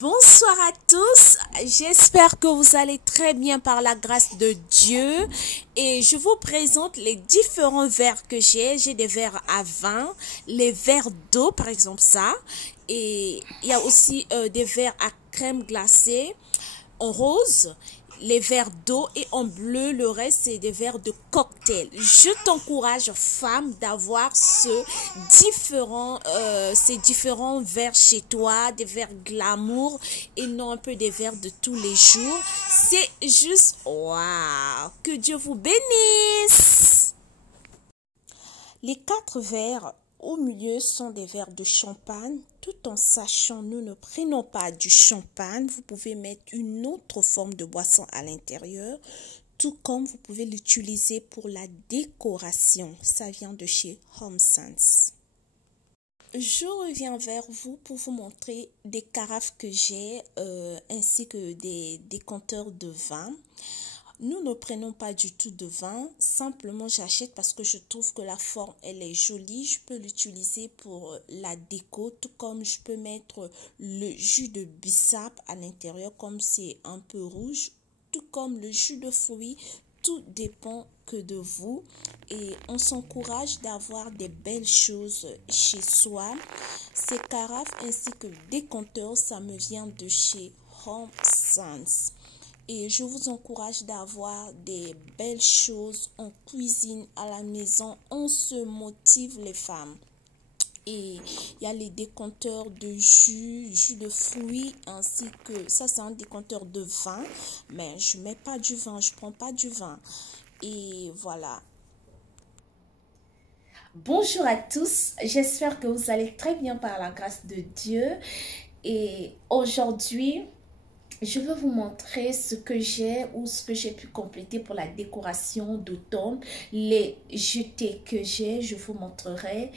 Bonsoir à tous, j'espère que vous allez très bien par la grâce de Dieu et je vous présente les différents verres que j'ai. J'ai des verres à vin, les verres d'eau par exemple ça, et il y a aussi des verres à crème glacée en rose, les verres d'eau et en bleu, le reste c'est des verres de cocktail. Je t'encourage, femme, d'avoir ces différents verres chez toi, des verres glamour et non un peu des verres de tous les jours. C'est juste waouh! Que Dieu vous bénisse! Les 4 verres au milieu sont des verres de champagne. Tout en sachant, nous ne prenons pas du champagne. Vous pouvez mettre une autre forme de boisson à l'intérieur. Tout comme vous pouvez l'utiliser pour la décoration. Ça vient de chez Home Sense. Je reviens vers vous pour vous montrer des carafes que j'ai ainsi que des décompteurs de vin. Nous ne prenons pas du tout de vin, simplement j'achète parce que je trouve que la forme elle est jolie. Je peux l'utiliser pour la déco, tout comme je peux mettre le jus de bissap à l'intérieur comme c'est un peu rouge, tout comme le jus de fruits. Tout dépend que de vous et on s'encourage d'avoir des belles choses chez soi. Ces carafes ainsi que décompteurs, ça me vient de chez Home Sense. Et je vous encourage d'avoir des belles choses en cuisine, à la maison. On se motive les femmes. Et il y a les décompteurs de jus de fruits, ainsi que ça c'est un décompteur de vin. Mais je ne mets pas du vin, je ne prends pas du vin. Et voilà. Bonjour à tous, j'espère que vous allez très bien par la grâce de Dieu. Et aujourd'hui, je vais vous montrer ce que j'ai ou ce que j'ai pu compléter pour la décoration d'automne. Les jetés que j'ai, je vous montrerai.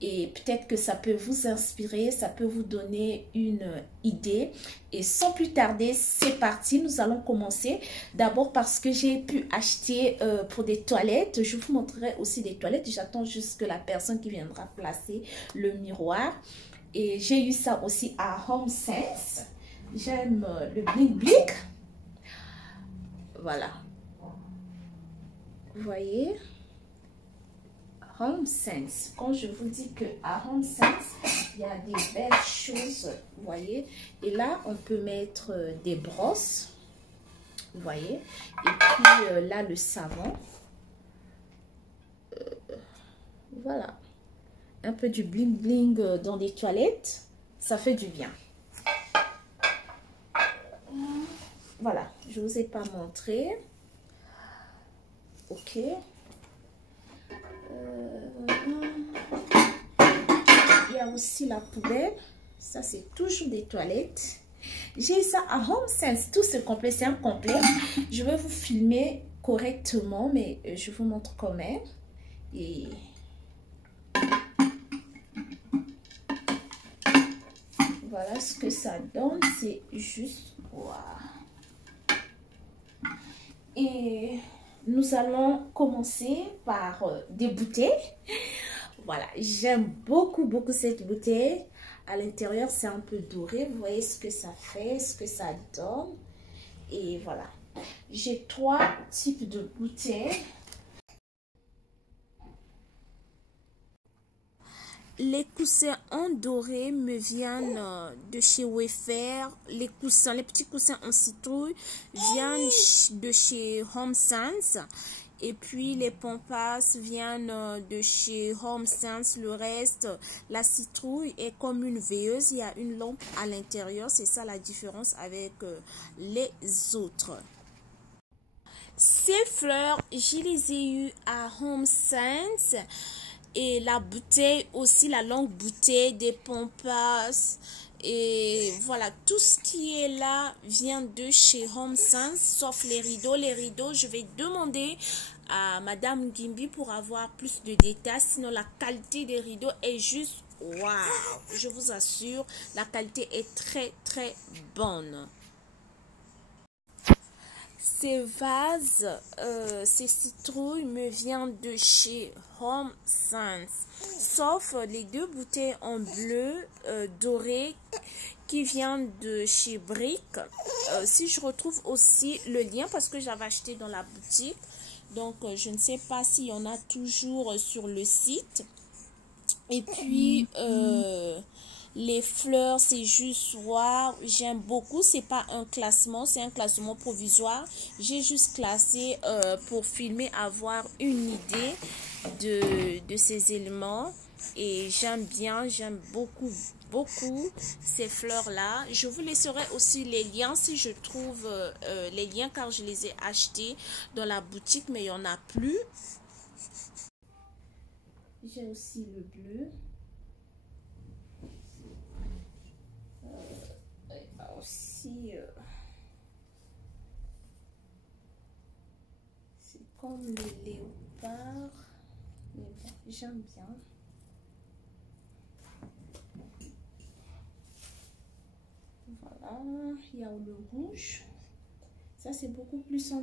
Et peut-être que ça peut vous inspirer, ça peut vous donner une idée. Et sans plus tarder, c'est parti. Nous allons commencer. D'abord parce que j'ai pu acheter pour des toilettes. Je vous montrerai aussi des toilettes. J'attends juste que la personne qui viendra placer le miroir. Et j'ai eu ça aussi à Home Sense. J'aime le bling bling. Voilà. Vous voyez? Home Sense. Quand je vous dis que à Home Sense, il y a des belles choses. Vous voyez? Et là, on peut mettre des brosses. Vous voyez? Et puis là, le savon. Voilà. Un peu du bling bling dans les toilettes. Ça fait du bien. Voilà, je ne vous ai pas montré. Ok. Il y a aussi la poubelle. Ça, c'est toujours des toilettes. J'ai ça à Home Sense. Tout ce complet, c'est un complet. Je vais vous filmer correctement, mais je vous montre quand même. Et voilà ce que ça donne. C'est juste... Wow. Et nous allons commencer par des bouteilles. Voilà, j'aime beaucoup cette bouteille. À l'intérieur, c'est un peu doré. Vous voyez ce que ça fait, ce que ça donne. Et voilà. J'ai 3 types de bouteilles. Les coussins en doré me viennent de chez Wayfair. Les petits coussins en citrouille viennent de chez Home Sense. Et puis les pompas viennent de chez Home Sense. Le reste, la citrouille est comme une veilleuse. Il y a une lampe à l'intérieur. C'est ça la différence avec les autres. Ces fleurs, je les ai eues à Home Sense. Et la bouteille aussi, la longue bouteille des pompas. Et voilà, tout ce qui est là vient de chez Home Sense, sauf les rideaux. Les rideaux, je vais demander à Madame Gimby pour avoir plus de détails. Sinon, la qualité des rideaux est juste waouh. Je vous assure, la qualité est très bonne. Ces vases, ces citrouilles me viennent de chez Home Sense. Sauf les 2 bouteilles en bleu doré qui vient de chez Brick. Si je retrouve aussi le lien, parce que j'avais acheté dans la boutique. Donc, je ne sais pas s'il y en a toujours sur le site. Et puis, les fleurs, c'est juste wow. J'aime beaucoup. C'est pas un classement, c'est un classement provisoire. J'ai juste classé pour filmer, avoir une idée de ces éléments. Et j'aime bien, j'aime beaucoup ces fleurs-là. Je vous laisserai aussi les liens si je trouve les liens, car je les ai achetés dans la boutique, mais il n'y en a plus. J'ai aussi le bleu. Aussi, c'est comme le léopard. Mais bon, j'aime bien. Voilà, il y a le rouge. Ça, c'est beaucoup plus en...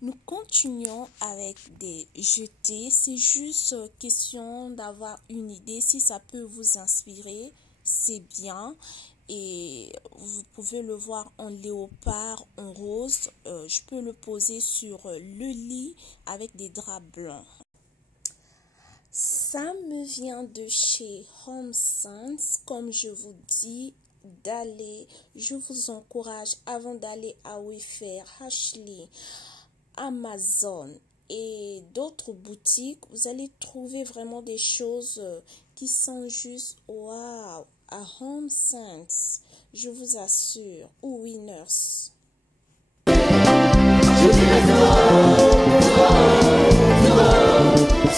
Nous continuons avec des jetés. C'est juste question d'avoir une idée. Si ça peut vous inspirer, c'est bien. Et vous pouvez le voir en léopard, en rose. Je peux le poser sur le lit avec des draps blancs. Ça me vient de chez Home Sense. Comme je vous dis, je vous encourage avant d'aller à Wayfair, Ashley, Amazon et d'autres boutiques, vous allez trouver vraiment des choses qui sont juste waouh. À Home Sense, je vous assure, ou Winners. Ce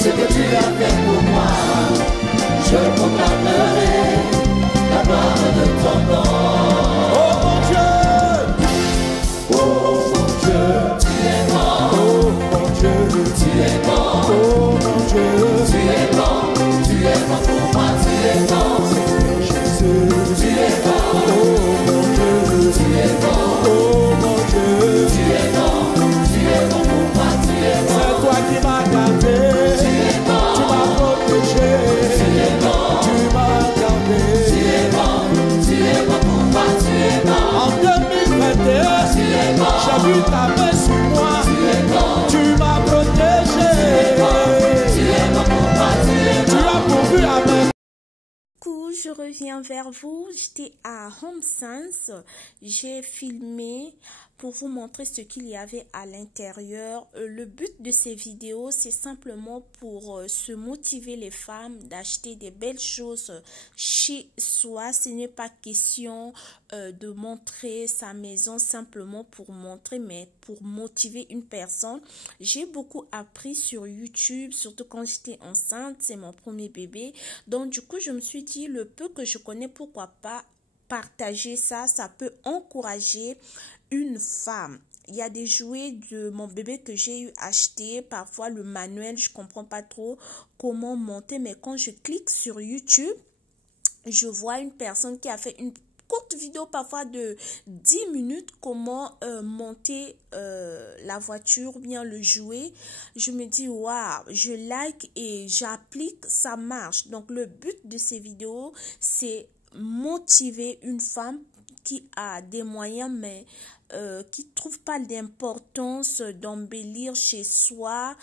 que tu as fait pour moi, je proclamerai la gloire de ton nom. Oh mon Dieu, oh mon Dieu, tu es bon. Oh mon Dieu, tu es bon. Oh mon Dieu, tu es bon pour moi, tu es bon. Seigneur Jésus, tu es bon. Oh mon Dieu, tu es bon. Oh mon Dieu, tu es bon pour moi, tu es bon. C'est toi qui m'as gardé. J'ai vu ta main sur moi, tu m'as protégé, tu as pourvu à mes... Coucou, je reviens vers vous. J'étais à Home Sense. J'ai filmé pour vous montrer ce qu'il y avait à l'intérieur. Le but de ces vidéos, c'est simplement pour se motiver les femmes d'acheter des belles choses chez soi. Ce n'est pas question de montrer sa maison simplement pour montrer, mais pour motiver une personne. J'ai beaucoup appris sur YouTube, surtout quand j'étais enceinte. C'est mon premier bébé. Donc du coup, je me suis dit, le peu que je connais, pourquoi pas partager ça. Ça peut encourager une femme. Il y a des jouets de mon bébé que j'ai eu acheté. Parfois, le manuel, je comprends pas trop comment monter. Mais quand je clique sur YouTube, je vois une personne qui a fait une courte vidéo, parfois de 10 minutes, comment monter la voiture ou bien le jouet. Je me dis, waouh, je like et j'applique, ça marche. Donc, le but de ces vidéos, c'est motiver une femme qui a des moyens, mais qui ne trouve pas d'importance d'embellir chez soi.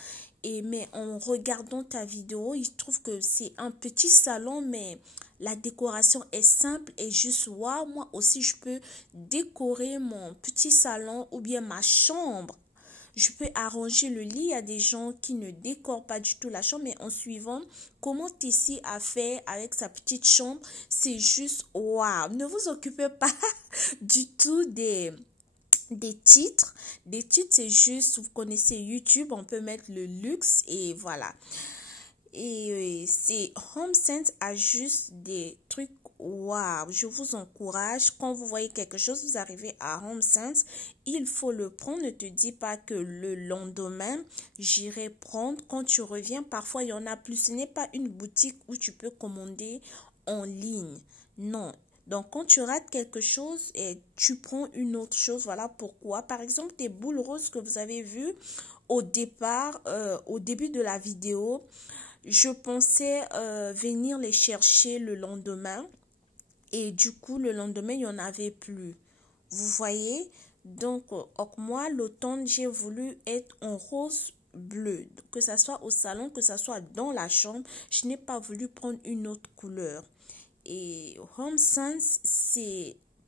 Mais en regardant ta vidéo, il trouve que c'est un petit salon, mais la décoration est simple et juste waouh, moi aussi je peux décorer mon petit salon ou bien ma chambre. Je peux arranger le lit. Il y a des gens qui ne décorent pas du tout la chambre, mais en suivant comment Tessie a fait avec sa petite chambre, c'est juste waouh. Ne vous occupez pas du tout des titres. Des titres, c'est juste, vous connaissez YouTube, on peut mettre le luxe et voilà. Et c'est Home Sense a juste des trucs waouh. Je vous encourage, quand vous voyez quelque chose, vous arrivez à Home Sense, il faut le prendre. Ne te dis pas que le lendemain j'irai prendre. Quand tu reviens, parfois il y en a plus. Ce n'est pas une boutique où tu peux commander en ligne, non. Donc, quand tu rates quelque chose et tu prends une autre chose, voilà pourquoi. Par exemple, des boules roses que vous avez vues au départ, au début de la vidéo, je pensais venir les chercher le lendemain. Et du coup, le lendemain, il n'y en avait plus. Vous voyez? Donc, moi, l'automne, j'ai voulu être en rose bleu. Que ça soit au salon, que ça soit dans la chambre. Je n'ai pas voulu prendre une autre couleur. Et HomeSense,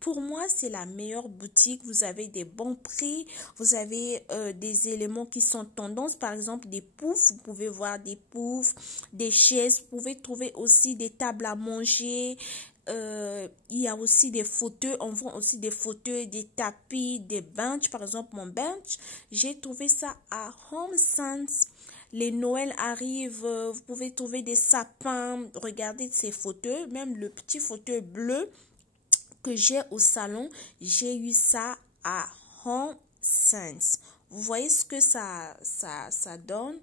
pour moi, c'est la meilleure boutique. Vous avez des bons prix. Vous avez des éléments qui sont tendance. Par exemple, des poufs. Vous pouvez voir des poufs, des chaises. Vous pouvez trouver aussi des tables à manger. Il y a aussi des fauteuils. On vend aussi des fauteuils, des tapis, des benches. Par exemple, mon bench, j'ai trouvé ça à HomeSense. Les Noëls arrivent, vous pouvez trouver des sapins. Regardez ces fauteuils, même le petit fauteuil bleu que j'ai au salon, j'ai eu ça à HomeSense. Vous voyez ce que ça donne?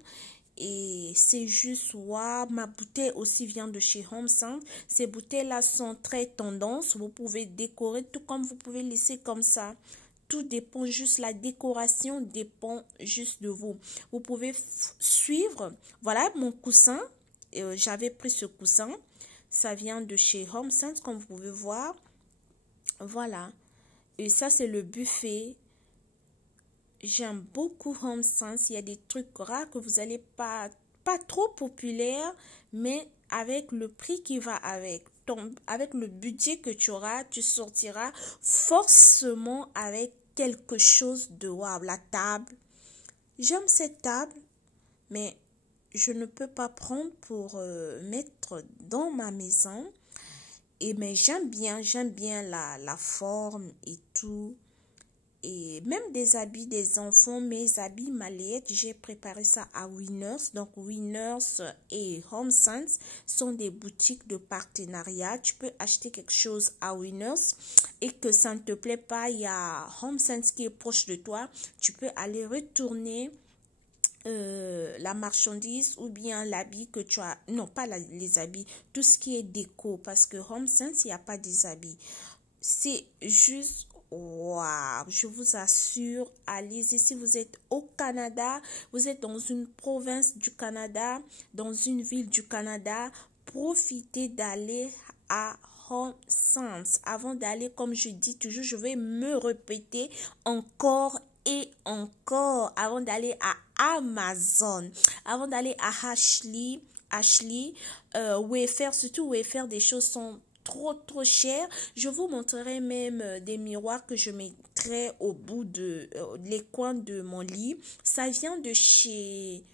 Et c'est juste, waouh, ma bouteille aussi vient de chez HomeSense. Ces bouteilles-là sont très tendance. Vous pouvez décorer tout comme vous pouvez laisser comme ça. Tout dépend, juste la décoration dépend juste de vous. Vous pouvez suivre. Voilà mon coussin. J'avais pris ce coussin. Ça vient de chez HomeSense, comme vous pouvez voir. Voilà. Et ça, c'est le buffet. J'aime beaucoup HomeSense. Il y a des trucs rares que vous n'allez pas trop populaires, mais avec le prix qui va avec. Avec le budget que tu auras, tu sortiras forcément avec quelque chose de waouh. La table. J'aime cette table, mais je ne peux pas prendre pour mettre dans ma maison. Mais j'aime bien la forme et tout. Et même des habits des enfants, mes habits mallettes, j'ai préparé ça à Winners. Donc Winners et HomeSense sont des boutiques de partenariat. Tu peux acheter quelque chose à Winners et que ça ne te plaît pas, il y a HomeSense qui est proche de toi. Tu peux aller retourner la marchandise ou bien l'habit que tu as. Non, pas les habits, tout ce qui est déco, parce que HomeSense, il n'y a pas des habits. C'est juste waouh, je vous assure, allez-y. Si vous êtes au Canada, vous êtes dans une province du Canada, dans une ville du Canada, profitez d'aller à HomeSense. Avant d'aller, comme je dis toujours, je vais me répéter encore et encore avant d'aller à Amazon, avant d'aller à Ashley, Wayfair, surtout Wayfair, des choses sont trop cher. Je vous montrerai même des miroirs que je mettrai au bout de les coins de mon lit. Ça vient de chez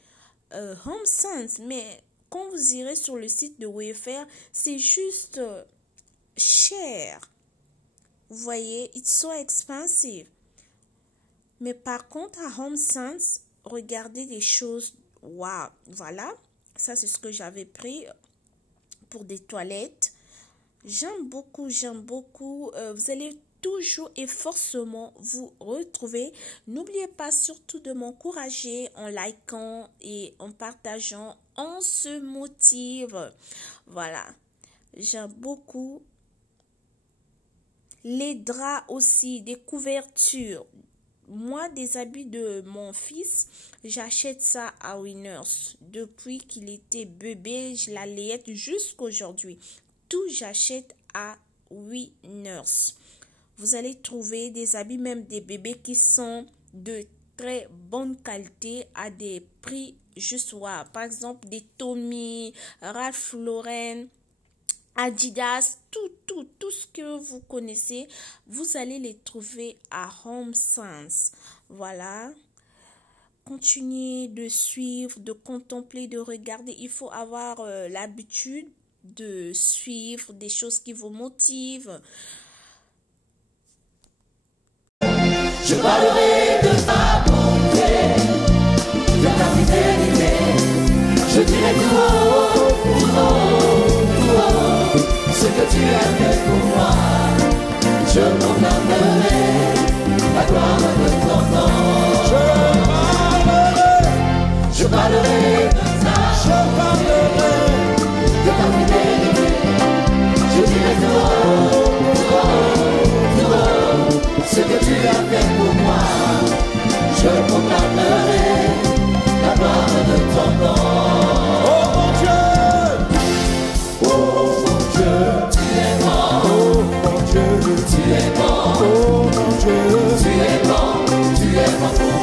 HomeSense, mais quand vous irez sur le site de Wayfair, c'est juste cher. Vous voyez, it's so expensive. Mais par contre, à HomeSense, regardez des choses. Waouh, voilà. Ça, c'est ce que j'avais pris pour des toilettes. J'aime beaucoup. Vous allez toujours et forcément vous retrouver. N'oubliez pas surtout de m'encourager en likant et en partageant. On se motive. Voilà. J'aime beaucoup. Les draps aussi, des couvertures. Moi, des habits de mon fils, j'achète ça à Winners. Depuis qu'il était bébé, je l'allaitais jusqu'aujourd'hui. Tout j'achète à Winners. Vous allez trouver des habits, même des bébés qui sont de très bonne qualité à des prix juste wow. Par exemple, des Tommy, Ralph Lauren, Adidas, tout ce que vous connaissez, vous allez les trouver à HomeSense. Voilà. Continuez de suivre, de contempler, de regarder. Il faut avoir l'habitude de suivre des choses qui vous motivent. Je parlerai de ta bonté, de ta fidélité. Je dirai tout haut, ce que tu as fait pour moi. Je proclamerai la gloire de ton nom. Je parlerai de ta fidélité. Je dirai tout haut, ce que tu as fait pour moi. Je proclamerai la gloire de ton nom. Oh mon Dieu, tu es grand. tellement pour